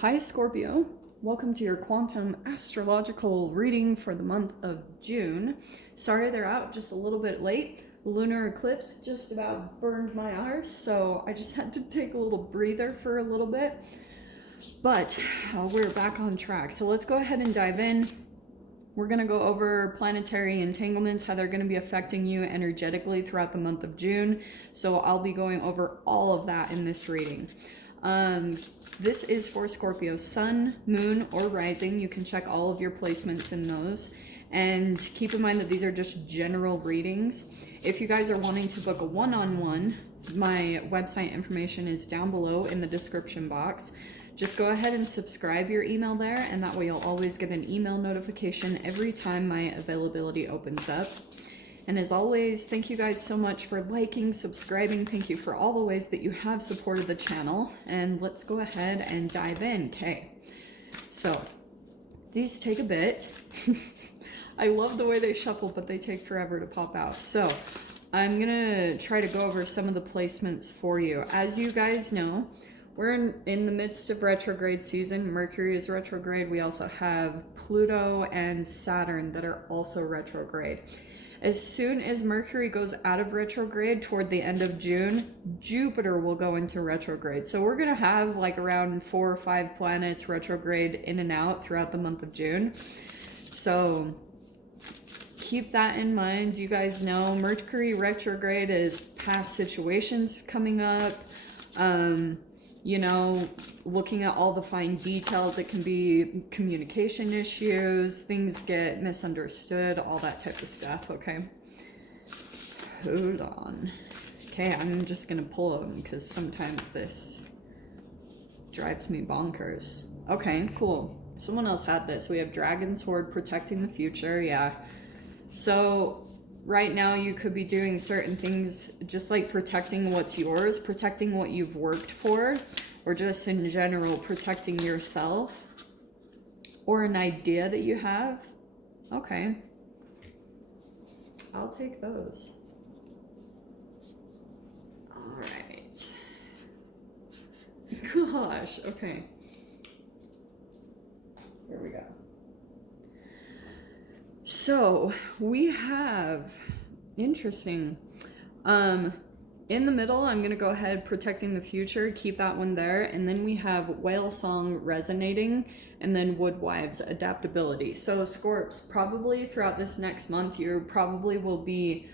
Hi Scorpio, welcome to your quantum astrological reading for the month of June. Sorry they're out just a little bit late. Lunar eclipse just about burned my eyes, so I just had to take a little breather for a little bit. But we're back on track, so let's go ahead and dive in. We're going to go over planetary entanglements, how they're going to be affecting you energetically throughout the month of June. So I'll be going over all of that in this reading. This is for Scorpio Sun, Moon, or Rising. You can check all of your placements in those. And keep in mind that these are just general readings. If you guys are wanting to book a one-on-one, my website information is down below in the description box. Just go ahead and subscribe your email there, and that way you'll always get an email notification every time my availability opens up. And as always, thank you guys so much for liking, subscribing. Thank you for all the ways that you have supported the channel. And let's go ahead and dive in. Okay, so these take a bit. I love the way they shuffle, but they take forever to pop out. So I'm gonna try to go over some of the placements for you. As you guys know, we're in the midst of retrograde season. Mercury is retrograde. We also have Pluto and Saturn that are also retrograde. As soon as Mercury goes out of retrograde toward the end of June, Jupiter will go into retrograde. So we're going to have like around 4 or 5 planets retrograde in and out throughout the month of June. So keep that in mind. You guys know Mercury retrograde is past situations coming up. You know, looking at all the fine details, it can be communication issues, things get misunderstood, all that type of stuff, okay? Hold on. Okay, I'm just gonna pull them because sometimes this drives me bonkers. Okay, cool. Someone else had this. We have Dragon Sword protecting the future, yeah. So right now you could be doing certain things just like protecting what's yours, protecting what you've worked for, or just in general protecting yourself or an idea that you have. Okay, I'll take those. All right. Gosh, okay. Here we go. So we have, interesting, in the middle, I'm going to go ahead, protecting the future, keep that one there, and then we have whale song resonating, and then woodwives adaptability. So Scorps, probably throughout this next month, you probably will be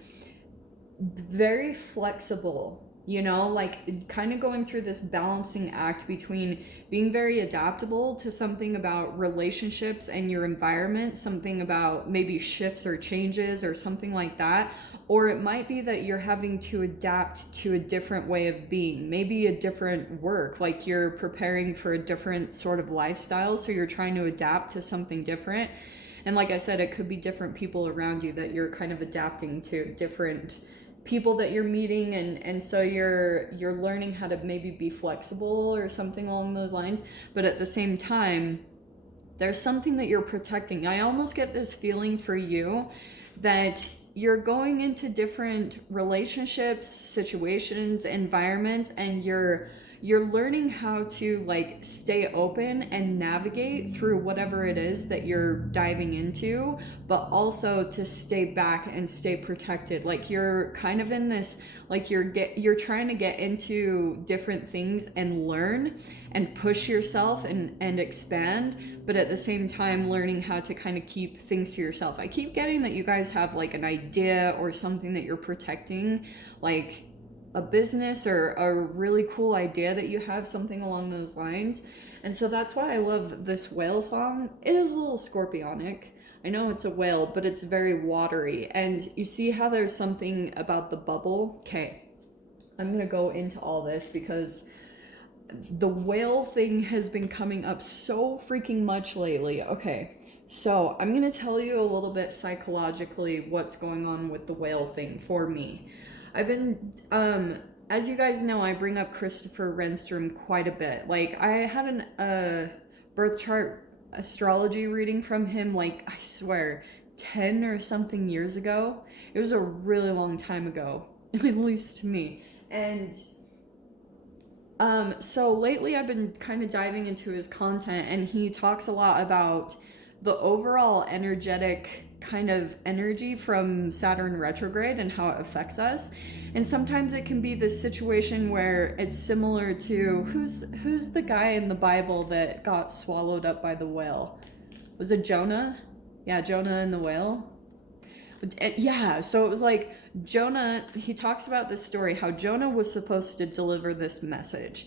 very flexible, you know, like kind of going through this balancing act between being very adaptable to something about relationships and your environment, something about maybe shifts or changes or something like that. Or it might be that you're having to adapt to a different way of being, maybe a different work, like you're preparing for a different sort of lifestyle. So you're trying to adapt to something different. And like I said, it could be different people around you that you're kind of adapting to, different people that you're meeting, and so you're learning how to maybe be flexible or something along those lines. But at the same time, there's something that you're protecting. I almost get this feeling for you that you're going into different relationships, situations, environments, and you're learning how to like stay open and navigate through whatever it is that you're diving into, but also to stay back and stay protected. Like you're kind of in this, like you're trying to get into different things and learn and push yourself and expand, but at the same time learning how to kind of keep things to yourself. I keep getting that you guys have like an idea or something that you're protecting, like a business or a really cool idea that you have, something along those lines. And so that's why I love this whale song. It is a little scorpionic. I know it's a whale, but it's very watery. And you see how there's something about the bubble? Okay, I'm gonna go into all this because the whale thing has been coming up so freaking much lately. Okay, so I'm gonna tell you a little bit psychologically what's going on with the whale thing for me. I've been, as you guys know, I bring up Christopher Renstrom quite a bit. Like, I had a birth chart astrology reading from him, like, I swear, 10 or something years ago. It was a really long time ago, at least to me. And So lately I've been kind of diving into his content, and he talks a lot about the overall energetic kind of energy from Saturn retrograde and how it affects us. And sometimes it can be this situation where it's similar to who's the guy in the Bible that got swallowed up by the whale? Was it Jonah? Yeah, Jonah and the whale. Yeah, so it was like Jonah, he talks about this story how Jonah was supposed to deliver this message.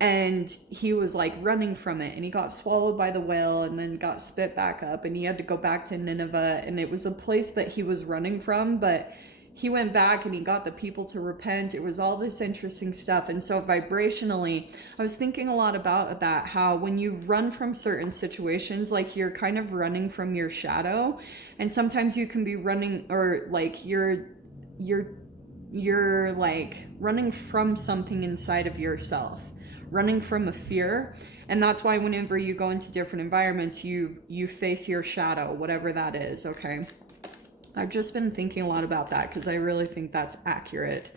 And he was like running from it, and he got swallowed by the whale and then got spit back up, and he had to go back to Nineveh. And it was a place that he was running from, but he went back and he got the people to repent. It was all this interesting stuff. And so vibrationally, I was thinking a lot about that, how when you run from certain situations, like you're kind of running from your shadow, and sometimes you can be running, or like you're like running from something inside of yourself, running from a fear. And that's why whenever you go into different environments, you face your shadow, whatever that is. Okay, I've just been thinking a lot about that because I really think that's accurate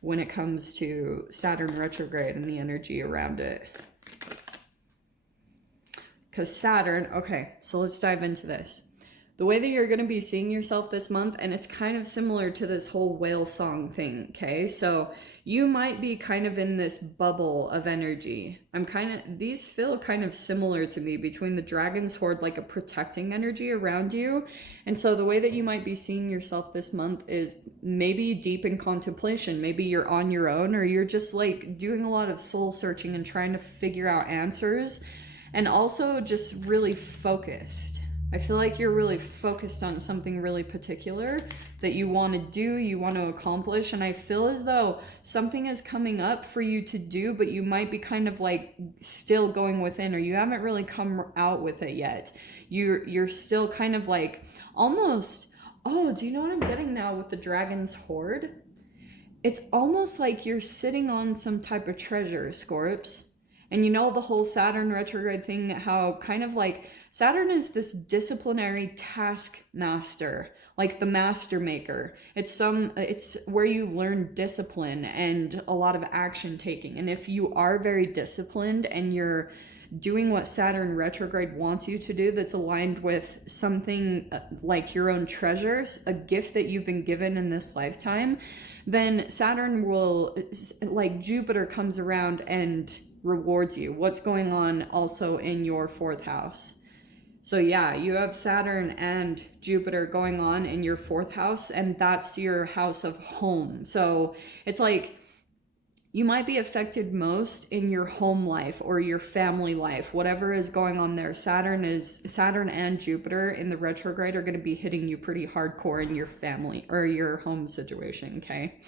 when it comes to Saturn retrograde and the energy around it. Because Saturn, okay, so let's dive into this. The way that you're going to be seeing yourself this month, and it's kind of similar to this whole whale song thing, okay? So you might be kind of in this bubble of energy. These feel kind of similar to me, between the dragon's horde, like a protecting energy around you. And so the way that you might be seeing yourself this month is maybe deep in contemplation. Maybe you're on your own, or you're just like doing a lot of soul searching and trying to figure out answers, and also just really focused. I feel like you're really focused on something really particular that you want to do, you want to accomplish. And I feel as though something is coming up for you to do, but you might be kind of like still going within, or you haven't really come out with it yet. You're still kind of like almost, oh, do you know what I'm getting now with the dragon's horde? It's almost like you're sitting on some type of treasure, Scorps. And you know the whole Saturn retrograde thing, how kind of like Saturn is this disciplinary taskmaster, like the master maker. It's where you learn discipline and a lot of action taking. And if you are very disciplined and you're doing what Saturn retrograde wants you to do, that's aligned with something like your own treasures, a gift that you've been given in this lifetime, then Saturn will, like Jupiter comes around and rewards you. What's going on also in your fourth house? So yeah, you have Saturn and Jupiter going on in your fourth house, and that's your house of home. So it's like you might be affected most in your home life or your family life, whatever is going on there. Saturn and Jupiter in the retrograde are going to be hitting you pretty hardcore in your family or your home situation, okay?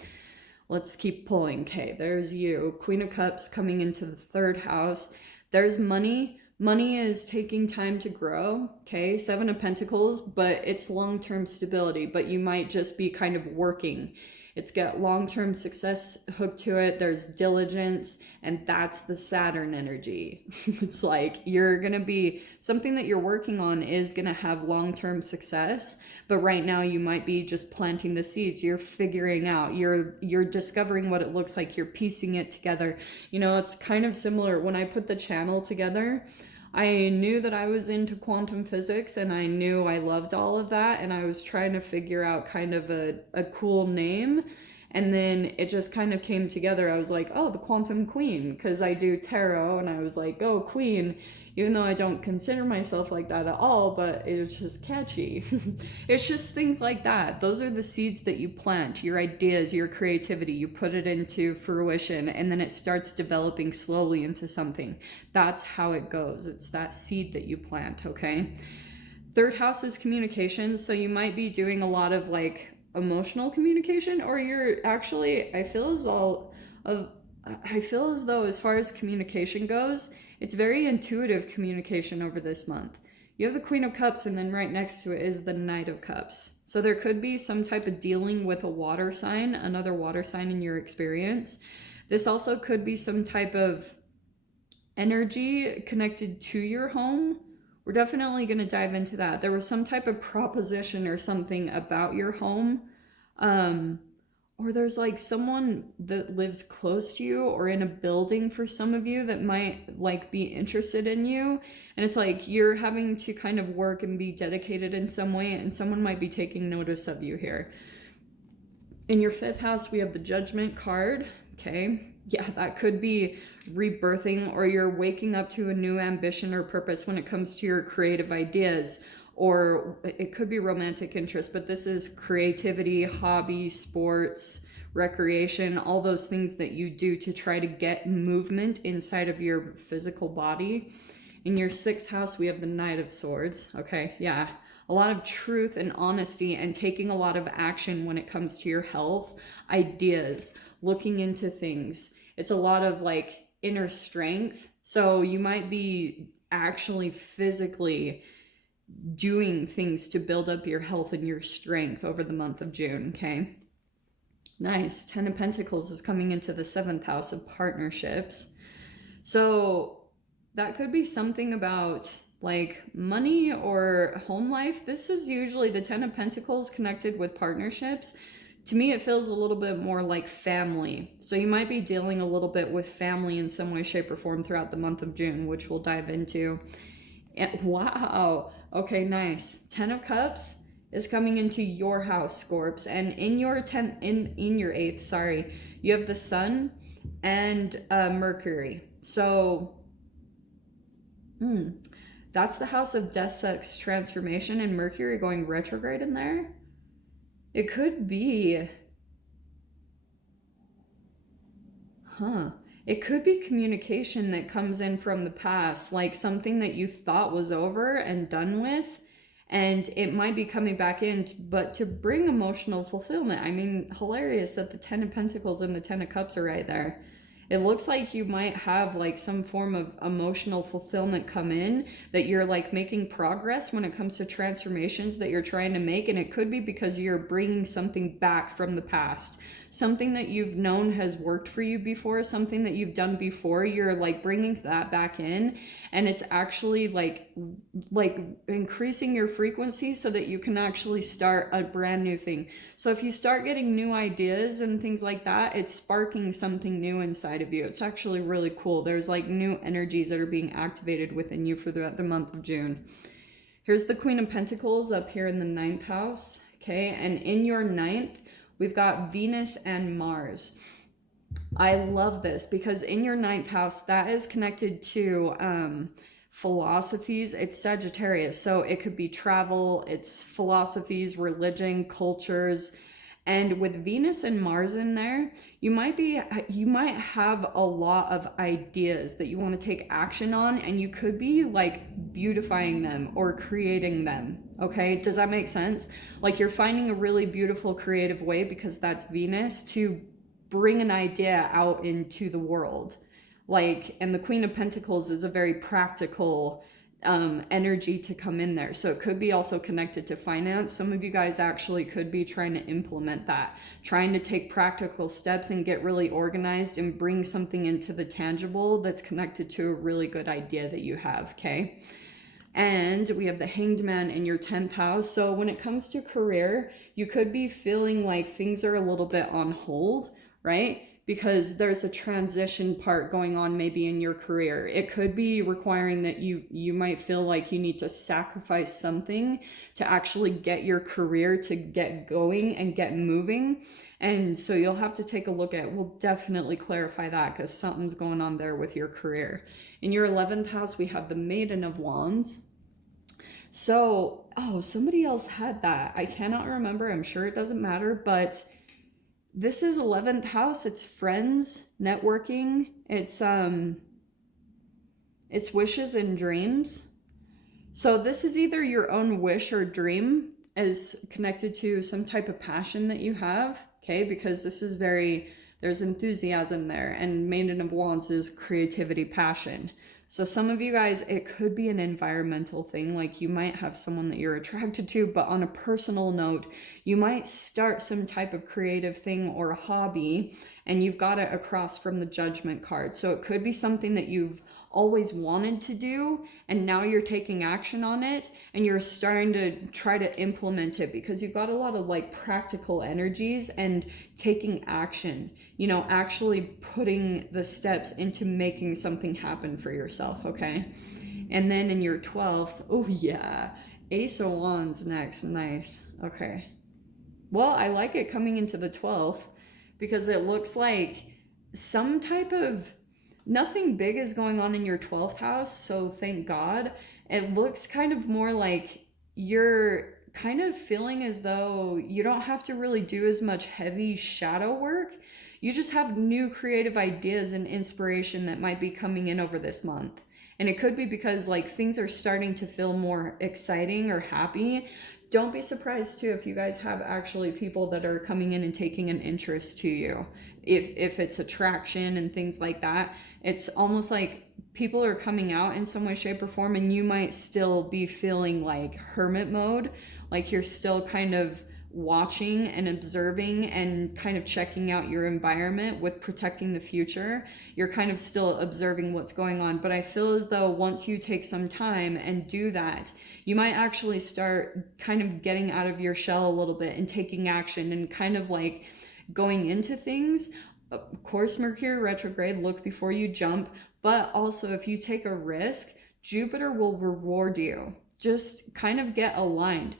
Let's keep pulling. Okay, there's you. Queen of Cups coming into the third house. There's money. Money is taking time to grow. Okay, Seven of Pentacles, but it's long-term stability, but you might just be kind of working. It's got long-term success hooked to it. There's diligence, and that's the Saturn energy. It's like you're going to be, something that you're working on is going to have long-term success, but right now you might be just planting the seeds. You're figuring out, you're discovering what it looks like. You're piecing it together. You know, it's kind of similar when I put the channel together. I knew that I was into quantum physics, and I knew I loved all of that, and I was trying to figure out kind of a cool name, and then it just kind of came together. I was like, oh, the Quantum Queen, because I do tarot, and I was like, oh, Queen, even though I don't consider myself like that at all, but it's just catchy. It's just things like that. Those are the seeds that you plant, your ideas, your creativity. You put it into fruition, and then it starts developing slowly into something. That's how it goes. It's that seed that you plant, okay? Third house is communication, so you might be doing a lot of like emotional communication, or you're actually, I feel as though as far as communication goes, it's very intuitive communication over this month. You have the Queen of Cups, and then right next to it is the Knight of Cups. So there could be some type of dealing with a water sign, another water sign in your experience. This also could be some type of energy connected to your home. We're definitely going to dive into that. There was some type of proposition or something about your home. or there's like someone that lives close to you or in a building for some of you that might like be interested in you. And it's like you're having to kind of work and be dedicated in some way, and someone might be taking notice of you here. In your 5th house, we have the Judgment card. Okay. Yeah, that could be rebirthing, or you're waking up to a new ambition or purpose when it comes to your creative ideas, or it could be romantic interest, but this is creativity, hobby, sports, recreation, all those things that you do to try to get movement inside of your physical body. In your 6th house, we have the Knight of Swords. Okay, yeah. A lot of truth and honesty and taking a lot of action when it comes to your health, ideas, looking into things. It's a lot of like inner strength. So you might be actually physically doing things to build up your health and your strength over the month of June, okay? Nice. 10 of Pentacles is coming into the 7th house of partnerships. So that could be something about like money or home life. This is usually the 10 of Pentacles connected with partnerships. To me, it feels a little bit more like family. So you might be dealing a little bit with family in some way, shape, or form throughout the month of June, which we'll dive into. And wow. Okay, nice. 10 of Cups is coming into your house, Scorps. And in your 10th, in your 8th, sorry, you have the Sun and Mercury. So, that's the house of death, sex, transformation, and Mercury going retrograde in there. It could be, it could be communication that comes in from the past, like something that you thought was over and done with, and it might be coming back in, but to bring emotional fulfillment. I mean, hilarious that the 10 of Pentacles and the 10 of Cups are right there. It looks like you might have like some form of emotional fulfillment come in, that you're like making progress when it comes to transformations that you're trying to make. And it could be because you're bringing something back from the past, something that you've known has worked for you before, something that you've done before. You're like bringing that back in, and it's actually like increasing your frequency so that you can actually start a brand new thing. So if you start getting new ideas and things like that, it's sparking something new inside of you. It's actually really cool. There's like new energies that are being activated within you for the month of June. Here's the Queen of Pentacles up here in the 9th house. Okay, and in your 9th, we've got Venus and Mars. I love this because in your 9th house, that is connected to philosophies. It's Sagittarius, so it could be travel, it's philosophies, religion, cultures. And with Venus and Mars in there, you might have a lot of ideas that you want to take action on, and you could be like beautifying them or creating them. Okay, does that make sense? Like you're finding a really beautiful creative way, because that's Venus, to bring an idea out into the world. Like, and the Queen of Pentacles is a very practical energy to come in there. So it could be also connected to finance. Some of you guys actually could be trying to implement that, trying to take practical steps and get really organized and bring something into the tangible that's connected to a really good idea that you have, okay? And we have the Hanged Man in your 10th house. So when it comes to career, you could be feeling like things are a little bit on hold, right? Because there's a transition part going on maybe in your career. It could be requiring that you might feel like you need to sacrifice something to actually get your career to get going and get moving. And so you'll have to take a look at, we'll definitely clarify that, because something's going on there with your career. In your 11th house, we have the Maiden of Wands. So, somebody else had that. I cannot remember. I'm sure it doesn't matter, but this is 11th house. It's friends, networking. It's wishes and dreams. So this is either your own wish or dream is connected to some type of passion that you have, okay? Because this is there's enthusiasm there, and Maiden of Wands is creativity, passion. So some of you guys, it could be an environmental thing, like you might have someone that you're attracted to, but on a personal note, you might start some type of creative thing or a hobby, and you've got it across from the Judgment card. So it could be something that you've always wanted to do, and now you're taking action on it, and you're starting to try to implement it because you've got a lot of like practical energies and taking action, you know, actually putting the steps into making something happen for yourself, okay? And then in your 12th, oh yeah, Ace of Wands next, nice, okay. Well, I like it coming into the 12th because it looks like some type of, nothing big is going on in your 12th house, so thank God. It looks kind of more like you're kind of feeling as though you don't have to really do as much heavy shadow work. You just have new creative ideas and inspiration that might be coming in over this month. And it could be because like things are starting to feel more exciting or happy. Don't be surprised too if you guys have actually people that are coming in and taking an interest to you. If it's attraction and things like that, it's almost like people are coming out in some way, shape, or form, and you might still be feeling like hermit mode, like you're still kind of watching and observing and kind of checking out your environment with protecting the future. You're kind of still observing what's going on, but I feel as though once you take some time and do that, you might actually start kind of getting out of your shell a little bit and taking action and kind of like going into things. Of course, Mercury retrograde, look before you jump, but also if you take a risk, Jupiter will reward you. Just kind of get aligned.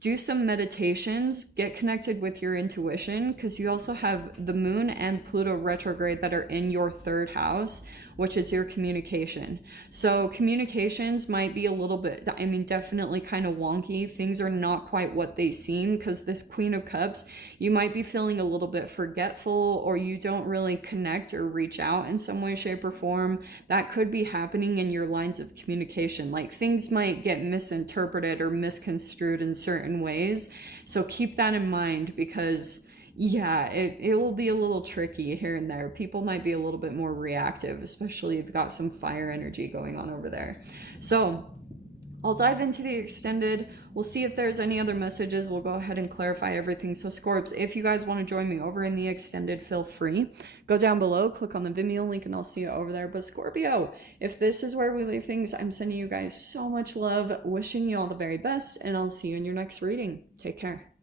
Do some meditations, get connected with your intuition, because you also have the Moon and Pluto retrograde that are in your 3rd house, which is your communication. So communications might be a little bit, I mean, definitely kind of wonky. Things are not quite what they seem, because this Queen of Cups, you might be feeling a little bit forgetful, or you don't really connect or reach out in some way, shape, or form. That could be happening in your lines of communication. Like things might get misinterpreted or misconstrued in certain ways. So keep that in mind, because yeah, it will be a little tricky here and there. People might be a little bit more reactive, especially if you've got some fire energy going on over there. So I'll dive into the extended. We'll see if there's any other messages. We'll go ahead and clarify everything. So Scorps, if you guys want to join me over in the extended, feel free. Go down below, click on the Vimeo link, and I'll see you over there. But Scorpio, if this is where we leave things, I'm sending you guys so much love, wishing you all the very best, and I'll see you in your next reading. Take care.